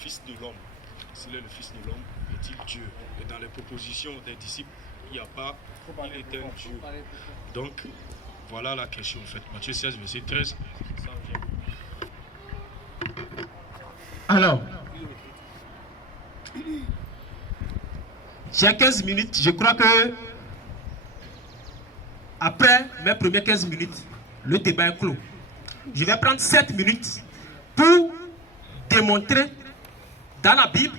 Fils de l'homme. S'il est le Fils de l'homme, est-il Dieu? Et dans les propositions des disciples, il n'y a pas, il est un Dieu. Donc, voilà la question en fait. Matthieu 16, verset 13. Alors, j'ai 15 minutes. Je crois que après mes premières 15 minutes, le débat est clos. Je vais prendre 7 minutes pour démontrer dans la Bible,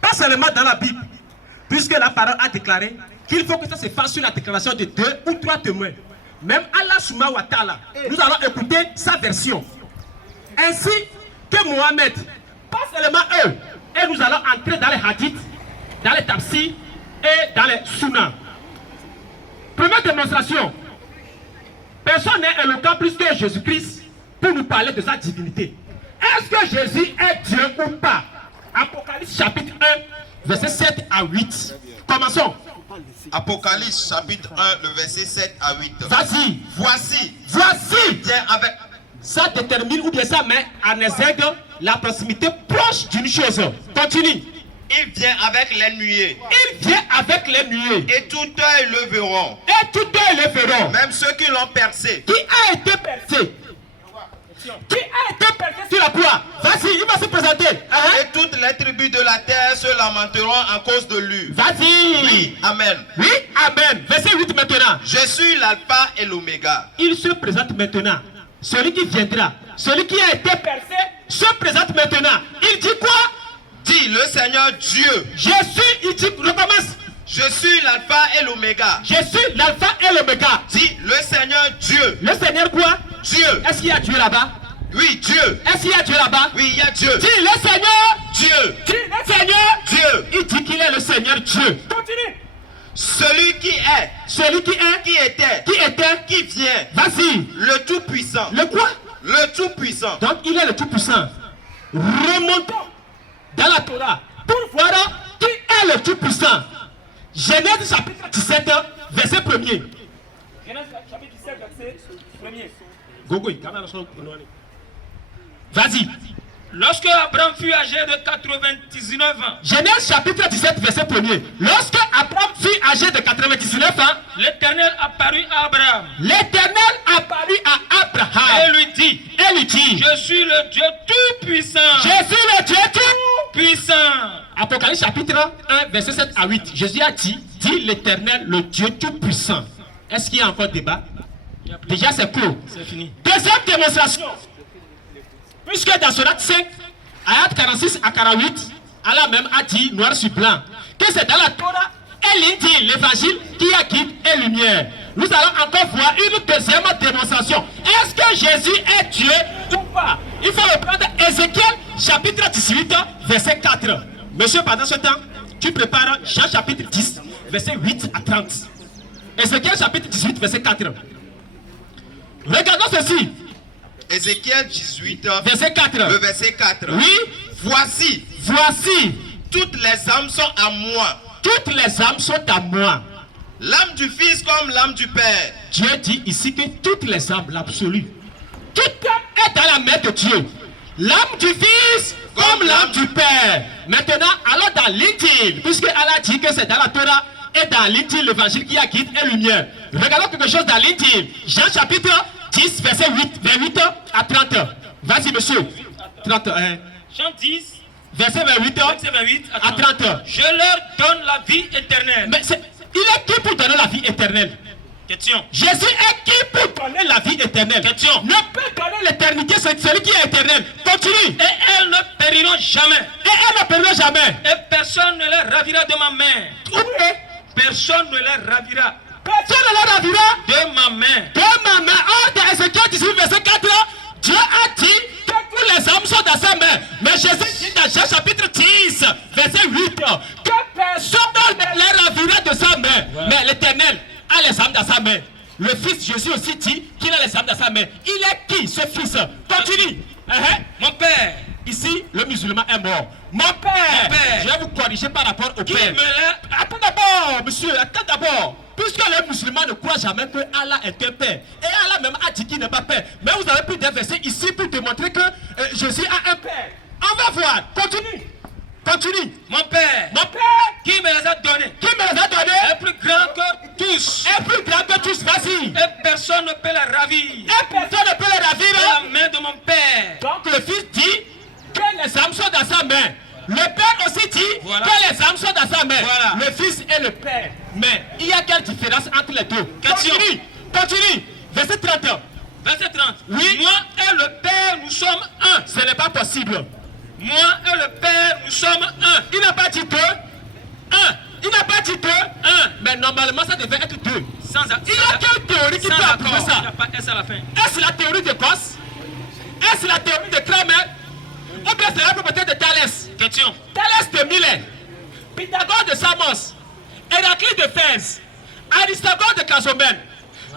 pas seulement dans la Bible, puisque la parole a déclaré qu'il faut que ça se fasse sur la déclaration de 2 ou 3 témoins. Même Allah Souma wa Ta'ala, nous allons écouter sa version. Ainsi que Mohamed, pas seulement eux, et nous allons entrer dans les hadiths, dans les tafsirs et dans les sunnahs. Première démonstration, personne n'est éloquent plus que Jésus-Christ pour nous parler de sa divinité. Est-ce que Jésus est Dieu ou pas? Apocalypse chapitre 1, verset 7 à 8. Commençons. Apocalypse chapitre 1, le verset 7 à 8. Vas-y. Voici. Viens avec. Ça détermine ou bien ça met en exergue la proximité proche d'une chose. Continue. Il vient avec les nuées. Il vient avec les nuées. Et tout œil le verront. Et tout œil le verront. Même ceux qui l'ont percé. Qui a été percé? Qui a été percé sur la croix? Vas-y, il va se présenter. Et toutes les tribus de la terre se lamenteront à cause de lui. Vas-y. Oui, amen. Oui, amen. Verset 8 maintenant. Je suis l'alpha et l'oméga. Il se présente maintenant. Celui qui viendra, celui qui a été percé, se présente maintenant. Il dit quoi? Dit le Seigneur Dieu. Je suis, il dit, recommence. Je suis l'alpha et l'oméga. Je suis l'alpha et l'oméga. Dit le Seigneur Dieu. Le Seigneur quoi? Dieu. Est-ce qu'il y a Dieu là-bas? Oui, Dieu. Est-ce qu'il y a Dieu là-bas? Oui, il y a Dieu. Dis le Seigneur Dieu. Dis le Seigneur Dieu. Il dit qu'il est le Seigneur Dieu. Continue. Celui qui est. Celui qui est. Qui était. Qui était. Qui vient. Vas-y. Le Tout-Puissant. Le quoi? Le Tout-Puissant. Donc il est le Tout-Puissant. Remontons dans la Torah pour voir qui est le Tout-Puissant. Genèse chapitre 17, verset 1er. Genèse chapitre 17, verset 1er. Gogo, vas-y. Lorsque Abraham fut âgé de 99 ans. Genèse chapitre 17, verset 1er. Lorsque Abraham fut âgé de 99 ans, l'Éternel apparut à Abraham. L'Éternel apparut à Abraham. Et lui dit, je suis le Dieu tout-puissant. Je suis le Dieu tout-puissant. Apocalypse chapitre 1, verset 7 à 8. Jésus a dit l'Éternel, le Dieu tout-puissant. Est-ce qu'il y a encore débat? Déjà c'est clos. C'est fini. Deuxième démonstration. Puisque dans Surat 5, ayat 46 à 48, Allah même a dit noir sur blanc que c'est dans la Torah et l'Injil, l'évangile, qui a guide et lumière. Nous allons encore voir une deuxième démonstration. Est-ce que Jésus est Dieu ou pas? Il faut reprendre Ézéchiel chapitre 18, verset 4. Monsieur, pendant ce temps, tu prépares Jean chapitre 10, verset 8 à 30. Ézéchiel chapitre 18, verset 4. Regardons ceci. Ézéchiel 18, verset 4. Le verset 4. Oui. Voici. Toutes les âmes sont à moi. Toutes les âmes sont à moi. L'âme du Fils comme l'âme du Père. Dieu dit ici que toutes les âmes, l'absolu, tout est dans la main de Dieu. L'âme du Fils comme l'âme du Père. Maintenant, allons dans l'Injil, puisque Allah dit que c'est dans la Torah et dans l'Injil, l'évangile qui a guide et lumière. Regardons quelque chose dans l'Injil. Jean chapitre 10, verset 8, 28 à 30. Vas-y, monsieur. 30. Jean 10, verset 28 à 30. Je leur donne la vie éternelle. Mais il est qui pour donner la vie éternelle? Question. Jésus est qui pour donner la vie éternelle? Question. Ne peut donner l'éternité, c'est celui qui est éternel. Continue. Et elles ne périront jamais. Et elles ne périront jamais. Et personne ne les ravira de ma main. Oui. Personne ne les ravira. Personne ne les ravira de ma main. De ma main. Or, dans Ézéchiel 18, verset 4, Dieu a dit que tous les hommes sont dans sa main. Mais Jésus dit dans Jean chapitre 10, verset 8, que personne ne les ravira de sa main. Ouais. Mais l'Éternel a les âmes dans sa main. Le Fils Jésus aussi dit qu'il a les âmes dans sa main. Il est qui ce Fils? Continue. Mon Père. Ici, le musulman est mort. Mon père. Je vais vous corriger par rapport au père. Attends d'abord, monsieur, attends d'abord. Puisque les musulmans ne croient jamais que Allah est un père. Et Allah même a dit qu'il n'est pas père. Mais vous avez pris des versets ici pour démontrer que Jésus a un père. On va voir. Continue. Continue. Mon père, Mon père, qui me les a donnés, qui me les a donnés, est plus grand que tous. est plus grand que tous. Vas-y. Et personne ne peut les ravir. Et personne ne peut les De ravir. la main de mon père. Donc le fils dit que les âmes sont dans sa main. Le père aussi dit Voilà. que les âmes sont dans sa main. Voilà. Le fils et le père. Mais il y a quelle différence entre les deux? Question. Continue. Continue. Verset 30. Verset 30. Oui. Moi et le père, nous sommes un. Ce n'est pas possible. Moi et le père, nous sommes un. Il n'a pas dit deux. Un. Il n'a pas dit deux. Un. Mais normalement, ça devait être deux. Sans Il y a quelle théorie qui peut approuver Il n'y ça? a pas S à la fin. Est-ce la théorie de Gosse? Est-ce la théorie de Kramer? Ou bien c'est la propriété de Thalès? Question. Thalès de Milet, Pythagore de Samos, Héraclite de Fès, Aristogore de Casomène.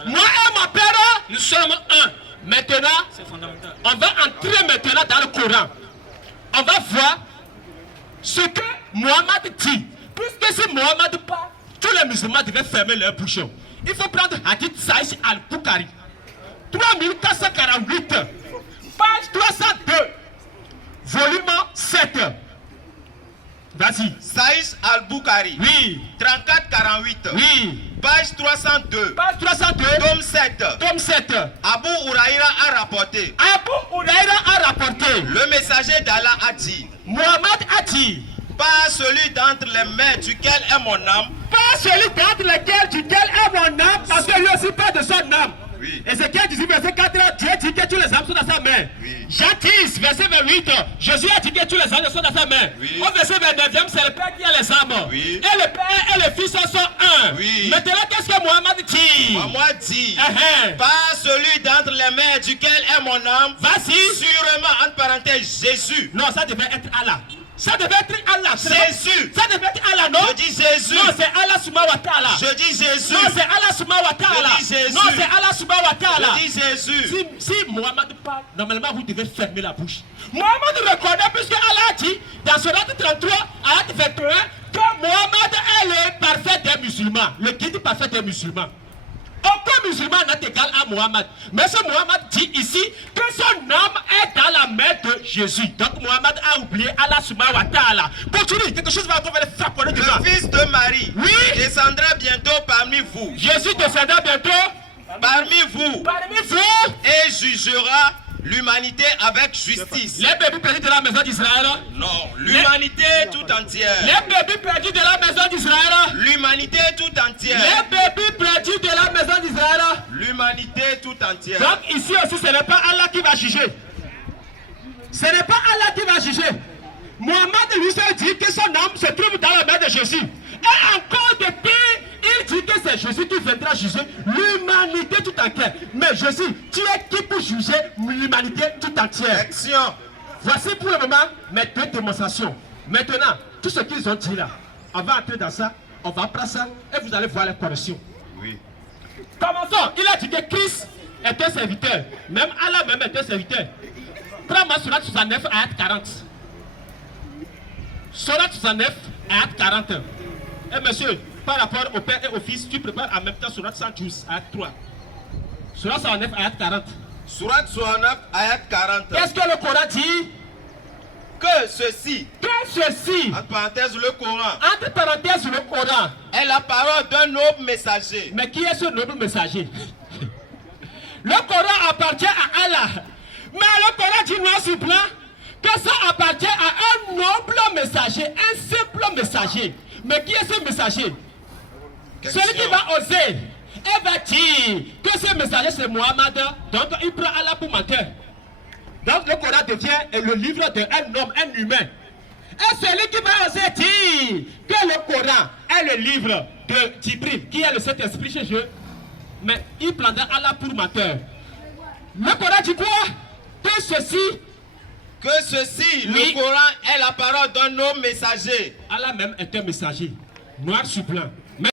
Moi et mon père, Nous sommes un. maintenant, C'est fondamental. on va entrer maintenant dans le Coran. On va voir ce que Mohammed dit. Puisque si Mohammed parle, tous les musulmans devaient fermer leur bouche. Il faut prendre Hadith Saïs al-Bukhari. 3448, page 302, volume 7. Vas-y. Saïs al-Bukhari. Oui. 34-48. Oui. Page 302. Page 302, Tome 7. tome 7. Abu Huraïra a rapporté. Abu Huraïra a rapporté. Le messager d'Allah a dit, Mohammed a dit, pas celui d'entre les mains duquel est mon âme, pas celui d'entre lesquels duquel est mon âme, parce que lui aussi perd de son âme. Oui. Ézéchiel 18, verset 4, Dieu dit que tous les âmes sont dans sa main. Oui. Jean 10, verset 28, Jésus a dit que tous les âmes sont dans sa main. Oui. Au verset 29, c'est le Père qui a les âmes. Oui. Et le Père et le Fils sont un. Oui. Maintenant, qu'est-ce que Mohammed dit? moi dit, Uh-huh. pas celui d'entre les mains duquel est mon âme, Vas-y. sûrement, entre parenthèses, Jésus. Non, ça devait être Allah. Ça devait être Allah. Jésus. Ça devait être Allah, non? Je dis Jésus. Non, c'est Allah subhanahu wa ta'ala. Je dis Jésus. Non, c'est Allah subhanahu wa ta'ala. Je dis Jésus. Non, c'est Allah subhanahu wa ta'ala. Je dis Jésus. Si Mohammed parle, normalement vous devez fermer la bouche. Mohammed reconnaît, puisque Allah a dit dans Surat 33, ayat 21, que Mohammed est le parfait des musulmans, le guide parfait des musulmans. Aucun musulman n'est égal à Mohammed. Mais ce Mohammed dit ici que son âme est dans la main de Jésus. Donc Mohammed a oublié Allah subhanahu wa ta'ala. Continue, quelque chose va encore venir frapper dedans. Le fils de Marie Oui. descendra bientôt parmi vous. Jésus descendra bientôt Parmi vous. parmi vous. Et jugera l'humanité avec justice. Les bébés perdus de la maison d'Israël. Non, l'humanité tout entière. Les bébés perdus de la maison d'Israël. L'humanité tout entière. Les bébés perdus de la maison d'Israël. L'humanité tout entière. Donc ici aussi, ce n'est pas Allah qui va juger. Ce n'est pas Allah qui va juger. Mohammed lui seul dit que son âme se trouve dans la main de Jésus. Et encore depuis, il dit que c'est Jésus qui viendra juger l'humanité tout entière. Mais Jésus, tu es qui pour juger l'humanité tout entière? Action. Voici pour le moment mes deux démonstrations. Maintenant, tout ce qu'ils ont dit là, on va entrer dans ça, on va prendre ça et vous allez voir les corrections. Oui. Commençons. Il a dit que Christ est un serviteur. Même Allah même est un serviteur. Prends-moi Surat 69, ayat 40. Surat 69, ayat 40. Et monsieur, par rapport au Père et au Fils, tu prépares en même temps Surat 112, ayat 3. Surat 69, ayat 40. Surat 69, ayat 40. Qu'est-ce que le Coran dit? Que ceci, Que ceci, entre parenthèses le Coran, entre parenthèses le Coran, est la parole d'un noble messager. mais qui est ce noble messager? Le Coran appartient à Allah. Mais le Coran dit noir sur blanc que ça appartient à un noble messager, un simple messager. Mais qui est ce messager? Question. Celui qui va oser et va dire que ce messager c'est Mohammed. Donc il prend Allah pour menteur. Donc le Coran devient le livre d'un homme, un humain. Et celui qui va oser dire que le Coran est le livre de Djibril, qui est le Saint-Esprit chez Dieu, mais il prendra Allah pour menteur. Le Coran dit quoi? Que ceci, Oui. Le Coran est la parole d'un homme messager. Allah même est un messager, noir sur blanc.